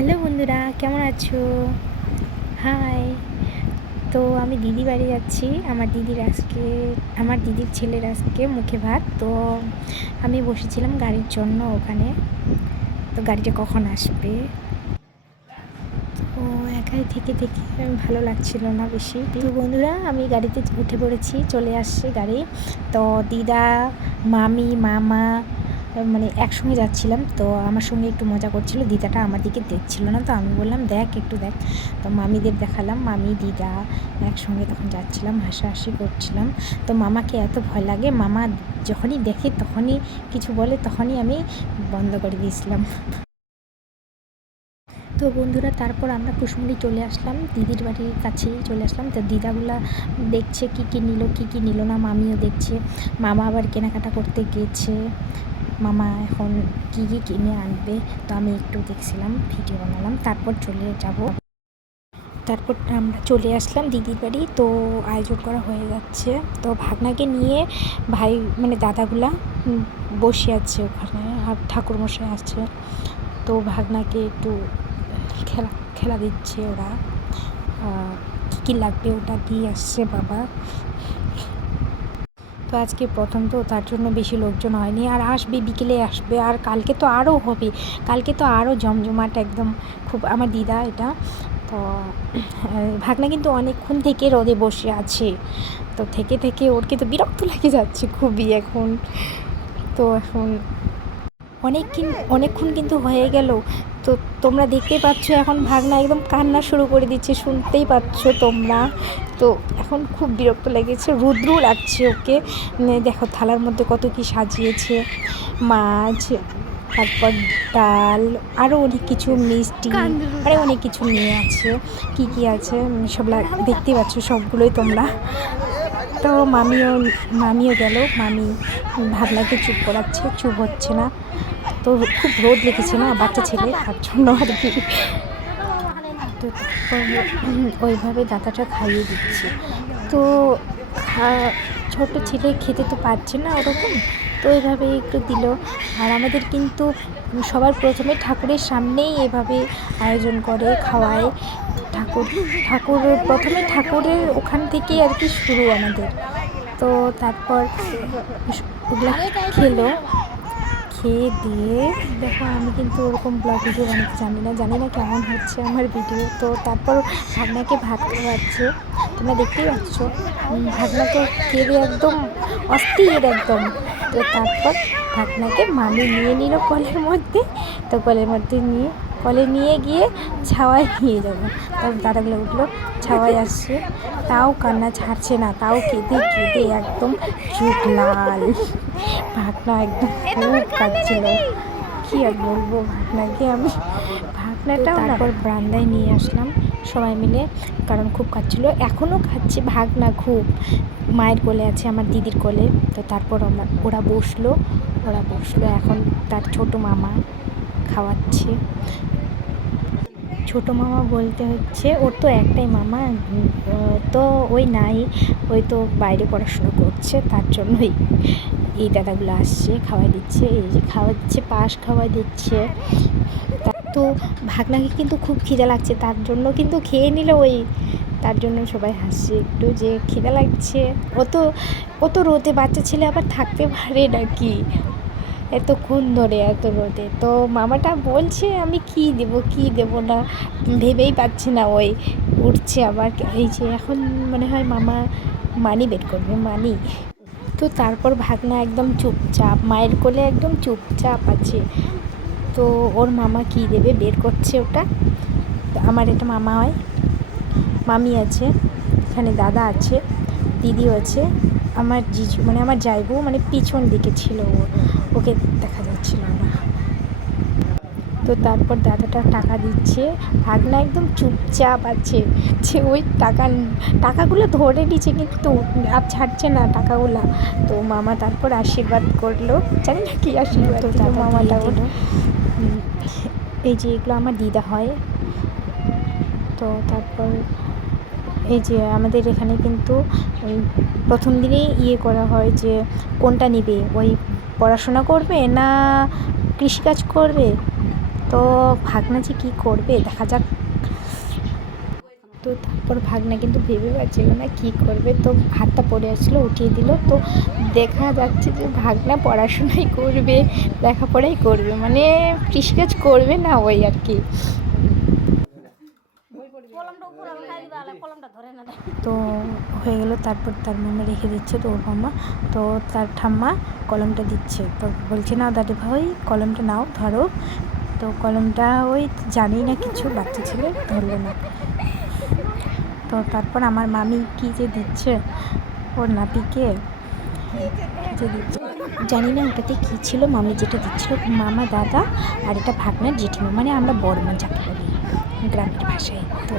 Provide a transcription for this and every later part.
Hello বন্ধুরা, কেমন আছো? হাই তো আমি দিদি বাড়ি যাচ্ছি, আমার দিদির আজকে, আমার দিদির ছেলের আজকে মুখে ভাত। তো আমি বসেছিলাম গাড়ির জন্য ওখানে। তো গাড়িটা কখন আসবে? তো একাই থেকে থেকে ভালো লাগছিল না বেশি। তো বন্ধুরা, আমি গাড়িতে উঠে পড়েছি, চলে আসছে গাড়ি। তো দিদা, মামি, মামা মানে একসঙ্গে যাচ্ছিলাম, তো আমার সঙ্গে একটু মজা করছিল, দিদাটা আমার দিকে দেখছিল না, তো আমি বললাম, দেখ একটু দেখ। তো মামিদের দেখালাম, মামি, দিদা একসঙ্গে তখন যাচ্ছিলাম, হাসাহাসি করছিলাম। তো মামাকে এত ভয় লাগে, মামা যখনই দেখে তখনই কিছু বলে, তখনই আমি বন্ধ করে দিয়েছিলাম। তো বন্ধুরা, তারপর আমরা কুশমুড়ি চলে আসলাম, দিদির বাড়ির কাছেই চলে আসলাম। তো দিদাগুলা দেখছে কি কি নিল, কি কি নিল না, মামিও দেখছে। মামা আবার কেনাকাটা করতে গেছে। মামা এখন কী কী কিনে আনবে তো আমি একটু দেখছিলাম ভিডিও বানালাম, তারপর চলে যাব। তারপর আমরা চলে আসলাম দিদির বাড়ি, তো আয়োজন করা হয়ে যাচ্ছে। তো ভাগনাকে নিয়ে ভাই মানে দাদাগুলা বসে আছে ওখানে, আর ঠাকুরমশাই আছে। তো ভাগনাকে একটু খেলা খেলা দিচ্ছে ওরা। কী কী লাগবে ওটা দিয়ে আসছে বাবা। তো আজকে প্রথম তো তার জন্য বেশি লোকজন হয়নি। আর আসবে, বিকেলে আসবে। আর কালকে তো আরও হবে। কালকে তো আরও জমজমাট একদম খুব আমার দিদা এটা। তো ভাগনা কিন্তু অনেকক্ষণ থেকে রোদে বসে আছে। তো থেকে থেকে ওর কিন্তু বিরক্ত লেগে যাচ্ছে খুবই এখন। তো এখন অনেক অনেকক্ষণ কিন্তু হয়ে গেল। তো তোমরা দেখতেই পাচ্ছ এখন ভাগনা একদম কান্না শুরু করে দিচ্ছে শুনতেই পাচ্ছ তোমরা। তো এখন খুব বিরক্ত লেগেছে রুদ্র লাগছে ওকে দেখো থালার মধ্যে কত কি সাজিয়েছে মাছ তারপর ডাল আরও অনেক কিছু মিষ্টি আরও অনেক কিছু নিয়ে আছে কি কি আছে উম, সব লা- দেখতেই পাচ্ছ সবগুলোই তোমরা। তো মামিও মামিও গেল মামি ভাবনাকে চুপ করাচ্ছে চুপ হচ্ছে না। তো খুব রোদ লেগেছে না, বাচ্চা ছেলে তার জন্য আর কি। তো ওইভাবে দাদাটা খাইয়ে দিচ্ছে। তো ছোট ছেলে খেতে তো পারছে না ওরকম, তো এইভাবে একটু দিল। আর আমাদের কিন্তু সবার প্রথমে ঠাকুরের সামনেই এভাবে আয়োজন করে, খাওয়ায়। ঠাকুর ঠাকুর, প্রথমে ঠাকুরের ওখান থেকে আর কি শুরু আমাদের। তো তারপর খেলো। খেয়ে দিয়ে দেখো আমি কিন্তু ওরকম ব্লগ ভিডিও বানাতে জানি না জানি না কেমন হচ্ছে আমার ভিডিও তো তারপর ভাবনাকে ভাত খাওয়াচ্ছে তোমরা দেখতেই পাচ্ছ। উম, ভাবনা তো কেঁদে একদম অস্থির একদম। তো তারপর ভাবনাকে মামি নিয়ে নিল কলের মধ্যে তো কলের মধ্যে নিয়ে কলে নিয়ে গিয়ে ছাওয়ায় নিয়ে যাব। তারপর দাদাগুলো উঠল ছাওয়ায় আসছে। তাও কান্না ছাড়ছে না তাও কেঁদে কেঁদে একদম চোখ লাল। ভাগনা একদম খুব কাঁদছিল কি আর বলব ভাগনাকে আমি ভাগনাটা তারপর বারান্দায় নিয়ে আসলাম সবাই মিলে কারণ খুব কাঁদছিল এখনও খাচ্ছে ভাগনা খুব। মায়ের কোলে আছে আমার দিদির কোলে। তো তারপর আমার ওরা বসল ওরা বসল এখন তার ছোট মামা খাওয়াচ্ছে। ছোটো মামা বলতে হচ্ছে, ওর তো একটাই মামা তো ওই নাই, ওই তো বাইরে পড়াশোনা করছে, তার জন্যই এই দাদাগুলো আসছে, খাওয়াই দিচ্ছে, এই যে খাওয়া দিচ্ছে পাশ খাওয়াই দিচ্ছে। তা- ভাগনাকে কিন্তু খুব খিদে লাগছে, তার জন্য কিন্তু খেয়ে নিল ওই, তার জন্য সবাই হাসছে একটু যে খিদে লাগছে। ও তো ও তো রোদে বাচ্চা ছেলে আবার থাকতে পারে নাকি? এতক্ষণ ধরে, এত রোদে। তো মামাটা বলছে, আমি কি দেব কি দেব না? ভেবেই পাচ্ছি না, ওই উঠছে আবার। এই যে এখন মনে হয় মামা মানি বের করবে, মানি। তো তারপর ভাগনা একদম চুপচাপ, মায়ের কোলে একদম চুপচাপ আছে। তো ওর মামা কি দেবে, বের করছে ওটা। আমার এটা মামা হয়, মামি আছে, এখানে দাদা আছে, দিদিও আছে। আমার জিজু মানে আমার যাইবু মানে পিছন দিকে ছিল ও ওকে দেখা যাচ্ছিল না। তো তারপর দাদাটা টাকা দিচ্ছে ভাগনা একদম চুপচাপ আছে যে ওই টাকা টাকাগুলো ধরে নিচ্ছে কিন্তু আর ছাড়ছে না টাকাগুলো। তো মামা তারপর আশীর্বাদ করল জানি না কি আশীর্বাদ তো মামাটা ওর। এই যে এগুলো আমার দিদা হয়। তো তারপর এই যে আমাদের এখানে কিন্তু ওই প্রথম দিনেই ইয়ে করা হয় যে কোনটা নিবে? ওই পড়াশোনা করবে না কৃষিকাজ করবে? তো ভাগনা যে কী করবে? দেখা যাক। তো তারপর ভাগনা কিন্তু ভেবে পাচ্ছিল না কী করবে। তো হাতটা পড়ে আসছিল, উঠিয়ে দিল। তো দেখা যাচ্ছে যে ভাগনা পড়াশোনাই করবে, লেখাপড়াই করবে। মানে কৃষিকাজ করবে না ওই আর কি। তো হয়ে গেল তারপর তার মামা রেখে দিচ্ছে তো ওর মামা। তো তার ঠাম্মা কলমটা দিচ্ছে। তো বলছে না দাদু ভাই কলমটা নাও ধরো। তো কলমটা ওই জানি না কিছু বাচ্চা ছেলে ধরলো না। তো তারপর আমার মামি কী যে দিচ্ছে ওর নাতিকে যে দিচ্ছে? জানি না ওটাতে কী ছিল মামি যেটা দিচ্ছিল মামা দাদা আর এটা ভাগনার জেঠিমা মানে আমরা বড় মা যাকে বলি। গ্রামের ভাষায়। তো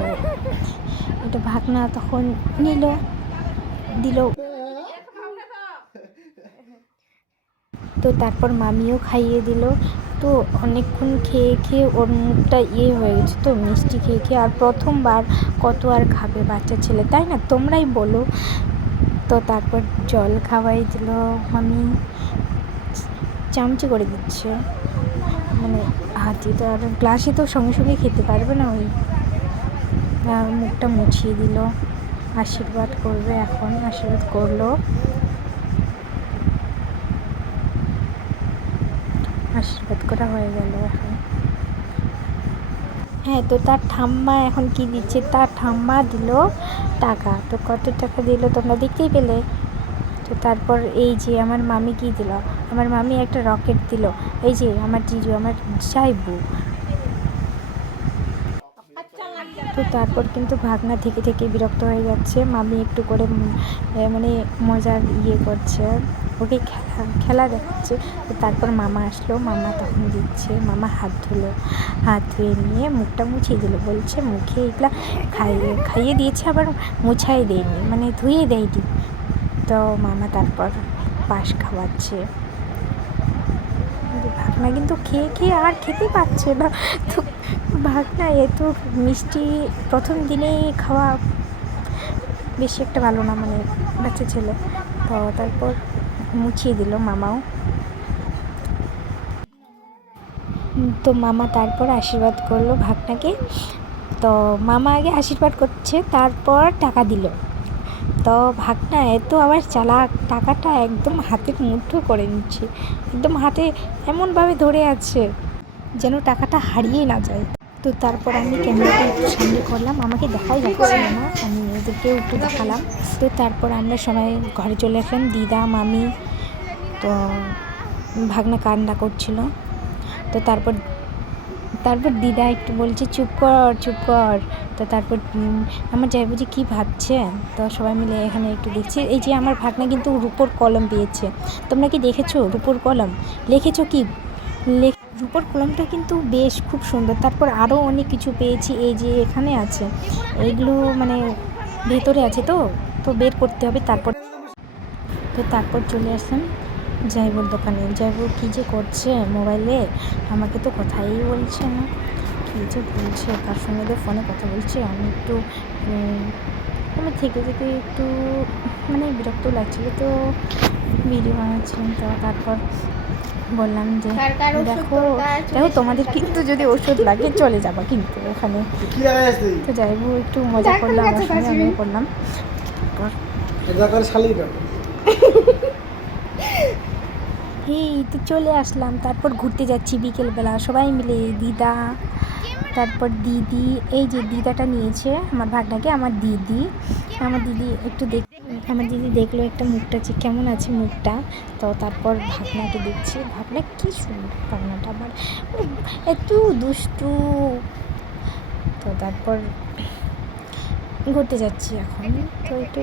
এটা ভাগনা তখন নিল, দিল। তো তারপর মামিও খাইয়ে দিল। তো অনেকক্ষণ খেয়ে খেয়ে ওর মুখটা ইয়ে হয়ে গেছে তো, মিষ্টি খেয়ে খেয়ে। আর প্রথমবার কত আর খাবে বাচ্চা ছেলে, তাই না? তোমরাই বলো। তো তারপর জল খাওয়াই দিল মামি। চামচে করে দিচ্ছে। মানে হাতে তো আর গ্লাসে তো সঙ্গে সঙ্গে খেতে পারবে না ওই মুখটা মুছিয়ে দিল, আশীর্বাদ করবে এখন, আশীর্বাদ করল। আশীর্বাদ করা হয়ে গেল এখন। হ্যাঁ তো তার ঠাম্মা এখন কি দিচ্ছে? তার ঠাম্মা দিল টাকা। তো কত টাকা দিল তোমরা দেখতেই পেলে? তো তারপর এই যে আমার মামি কি দিল? আমার মামি একটা রকেট দিল। এই যে আমার জিজু, আমার চাইবু তো তারপর কিন্তু ভাগনা থেকে থেকে বিরক্ত হয়ে যাচ্ছে। মামি একটু করে মানে মজার ইয়ে করছে। ওকে খেলা খেলা দেখাচ্ছে। তো তারপর মামা আসলো। মামা তখন দিচ্ছে, মামা হাত ধুলো। হাত ধুয়ে নিয়ে মুখটা মুছিয়ে দিল। বলছে, মুখে এগুলা খাইয়ে খাইয়ে দিয়েছে, আবার মুছাই দেয়নি। মানে ধুয়ে দেয়নি। তো মামা তারপর পাশ খাওয়াচ্ছে। ভাগনা কিন্তু খেয়ে খেয়ে আর খেতে পাচ্ছে না। তো ভাগনা এত মিষ্টি, প্রথম দিনেই খাওয়া বেশি একটা ভালো না মানে বাচ্চা ছেলে। তো তারপর মুছিয়ে দিল মামাও। তো মামা তারপর আশীর্বাদ করল ভাগনাকে তো মামা আগে আশীর্বাদ করছে, তারপর টাকা দিল। তো ভাগনা এত আবার চালাক, টাকাটা একদম হাতের মুঠো করে নিচ্ছে। একদম হাতে এমনভাবে ধরে আছে যেন টাকাটা হারিয়ে না যায়। তো তারপর আমি ক্যামেরাটা একটু সামনে করলাম, আমাকে দেখাই যাচ্ছিল না আমি ওদেরকেও একটু দেখালাম। তো তারপর আমরা সবাই ঘরে চলে আসলাম, দিদা, মামি, তো ভাগনা কান্না করছিল। তো তারপর তারপর দিদা একটু বলছে, চুপ কর চুপ কর। তো তারপর আমার যাই বুঝি কী ভাবছে? তো সবাই মিলে এখানে একটু দেখছি। এই যে আমার ভাগনা কিন্তু রূপোর কলম পেয়েছে। তোমরা কি দেখেছ রূপোর কলম? লিখেছো কি? লেখ, রূপোর কলমটা কিন্তু বেশ খুব সুন্দর। তারপর আরও অনেক কিছু পেয়েছি। এই যে এখানে আছে। এইগুলো মানে ভেতরে আছে তো? তো বের করতে হবে তারপর। তো তারপর চলে আসলাম জাইবুর দোকানে। জাইবু কী যে করছে মোবাইলে? আমাকে তো কথাই বলছে না। কী যে বলছে কার সঙ্গে তো ফোনে কথা বলছে। আমি একটু উম, আমার থেকে থেকে একটু মানে বিরক্ত লাগছিল। তো ভিডিও বানাচ্ছিলাম তো তারপর বললাম যে কার কার ওষুধ দেখো দেখো তোমাদের কিন্তু যদি ওষুধ লাগে চলে যাবা কিন্তু ওখানে তো যাইবু একটু মজা করলাম আমার সঙ্গে। আমিও করলাম তারপর এটা করে শালি না এই তো চলে আসলাম। তারপর ঘুরতে যাচ্ছি বিকেলবেলা। সবাই মিলে দিদা, তারপর দিদি, এই যে দিদাটা নিয়েছে আমার ভাগনাকে, আমার দিদি। আমার দিদি একটু দেখ, আমার দিদি দেখল একটা মুখটা, যে কেমন আছে মুখটা। তো তারপর ভাবনাকে দেখছি। ভাবনা কি সুন্দর ভাবনাটা আমার এত দুষ্টু। তো তারপর ঘুরতে যাচ্ছি এখন। তো একটু